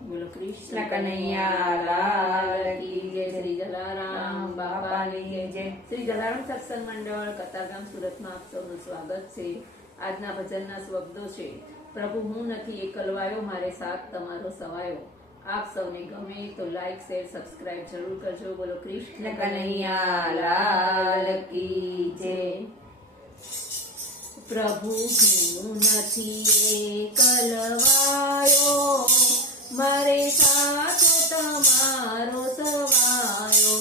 બોલો કૃષ્ણ કનૈયા લાલ કી જય. શ્રી જલારામ બાપાની જય. શ્રી જલારામ સત્સંગ મંડળ કતારગામ સુરતમાં આપ સૌનું સ્વાગત છે. આજના ભજનના શબ્દો છે: પ્રભુ હું નથી એકલવાયો, મારે સાથ તમારો સવાયો. આપ સૌને ગમે તો લાઈક શેર સબસ્ક્રાઇબ જરૂર કરજો. બોલો કૃષ્ણ કનૈયા લાલ કી જય. પ્રભુ હું નથી એકલવાયો, મારે સાથ તમારો સવાયો.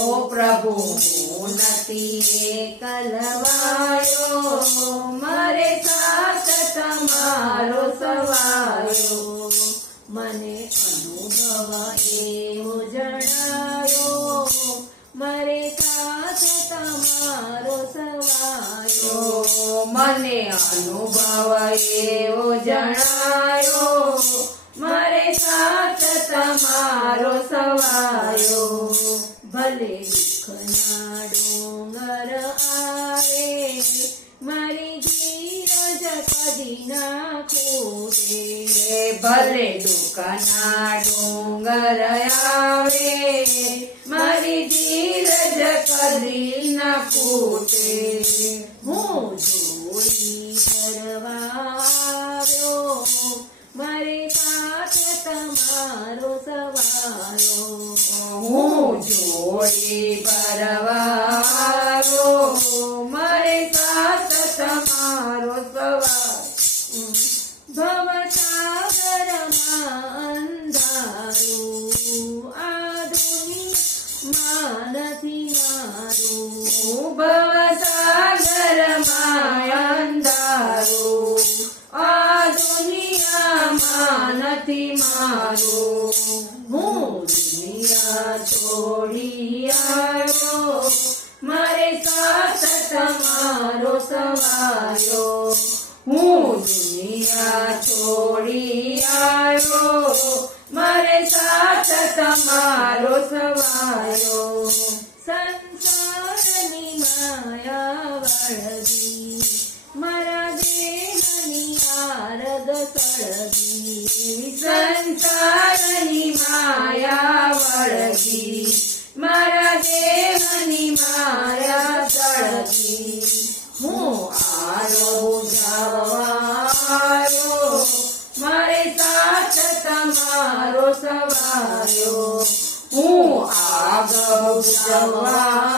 ઓ પ્રભુ હું નથી એકલવાયો, મારે સાથ તમારો સવાયો. મને અનુભવ એવો જણાયો, મારે સાથ તમારો સવાયો. મને અનુભવ એવો જણાયો, મારે સાથ તમારો સવાયો. ભલે દુઃખના ડોંગર આવે, મારી ધીરજ કદી ના ખૂટે. ભલે દુઃખના ડુંગર આવે, મારી ધીરજ કદી ના ખૂટે. હું જોઈ કરવા આવ્યો, મારે સાથ તમારો સવાયો. હું જોઈ ભરવાયો, મારે સાથ તમારો સવાયો. ભવસાગરમાં અંધારું, આ દુનિયામાં નથી મારું. ભવસાગરમાં અંધારું, આ દુનિયામાં નથી મારું. હું દુનિયા છોડી આવ્યો, મારે સાથ તમારો સવાયો. હું દુનિયા છોડી આવ્યો, મારે સાથ તમારો સવાયો. સંસારની માયા વળગી, મારા દેહની આરગ સળગી. સંસારની માયા વળગી, મારા દેહની માયા સળગી. હું આરો બુઝાવ્યો, મારે સાથ તમારો સવાયો. હું આગ બુઝાવ્યો,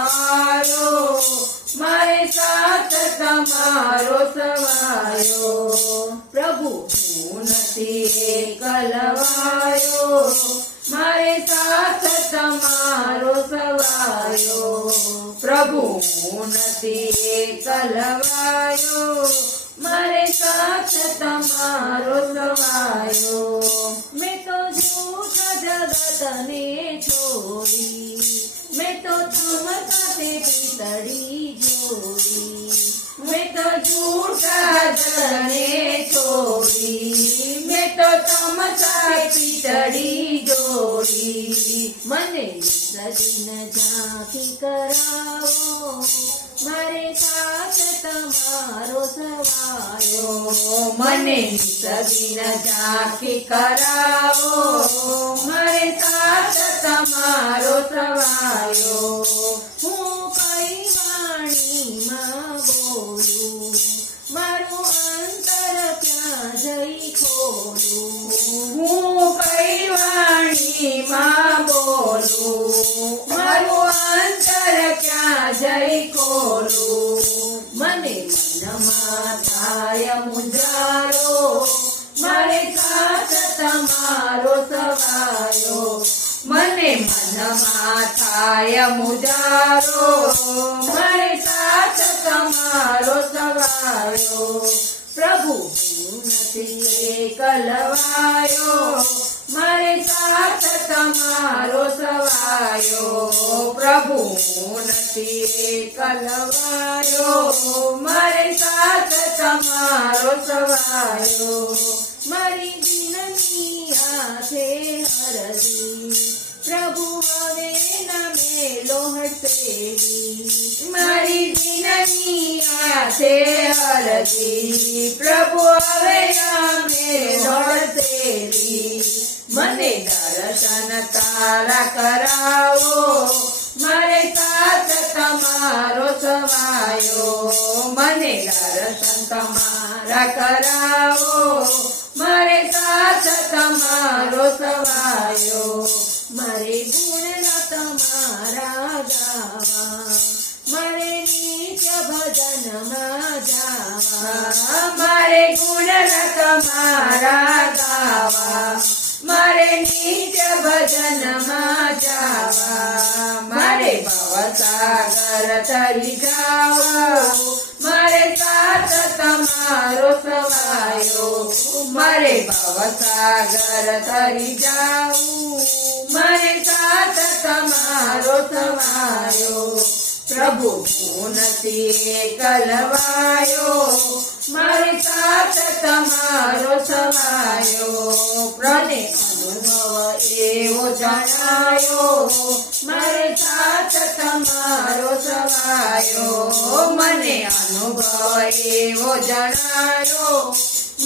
મારે સાથ તમારો સવાયો. પ્રભુ હું નથી એકલવાયો, મારે સાથ તમારો સવાયો. પ્રભુ હું નથી એકલવાયો, મારે સાથ તમારો સવાયો. મેં તો જૂઠ જગતને છોડી, મેં તો તમ સાથે પિતળી જોડી. મેં તો જૂઠ જગતને છોડી, મેં તો તમ સાથે પિતળી જોડી. મને સજીન ઝાંખી કરાવો, મારે સાથ તમારો સવાયો. મને સગીન ઝાંખી કરાવો, મારે સાથ તમારો સવાયો. હું કઈ વાણીમાં બોલું, મારું અંતર ક્યાં જઈ ખોલું. હું કઈ વાણીમાં બોલું, મારું અંતર ક્યાં જઈ ખોલું. મને મનમાં થાય મુંજારો, મારે સાથ તમારો સવાયો. મને મનમાં થાય મુજારો, મારે સાથ તમારો સવાયો. પ્રભુ હું નથી એકલવાયો, મારે સાથ તમારો સવાયો. પ્રભુ હું નથી એકલવાયો, મારે સાથ તમારો સવાયો. મારી દિનની હાથે હરજી, પ્રભુ હવે ના મેલો હસેલી. મારી દિનની હાથે હરજી, પ્રભુ હવે ના મેલો હસેલી. મને દર્શન તારા કરાવો, મારે સાથ તમારો સવાયો. મને દર્શન તમારા કરાવો, મારે સાથ તમારો સવાયો. મારે ગુણ તમારા ગાવા, મારે નિત્ય ભજનમાં જાવા. મારે ગુણ તમારા ગાવા, મારે નિત્ય ભજનમાં જાવા. મારે ભવસાગર તરી જાવા, મારે સાથ તમારો સવાયો. મારે ભવસાગર તરી જાઉં, મારે સાથ તમારો સવાયો. પ્રભુ હું નથી એકલવાયો, મારે સાથ તમારો સવાયો. મને અનુભવ એવો જણાયો, મારે સાથ તમારો સવાયો. મને અનુભવ એવો જણાયો,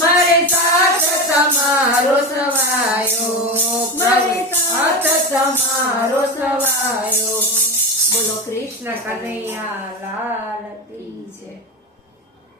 મારે સાથ તમારો સવાયો. મારે સાથ તમારો સવાયો. બોલો કૃષ્ણ કનૈયા લાલ કી જય.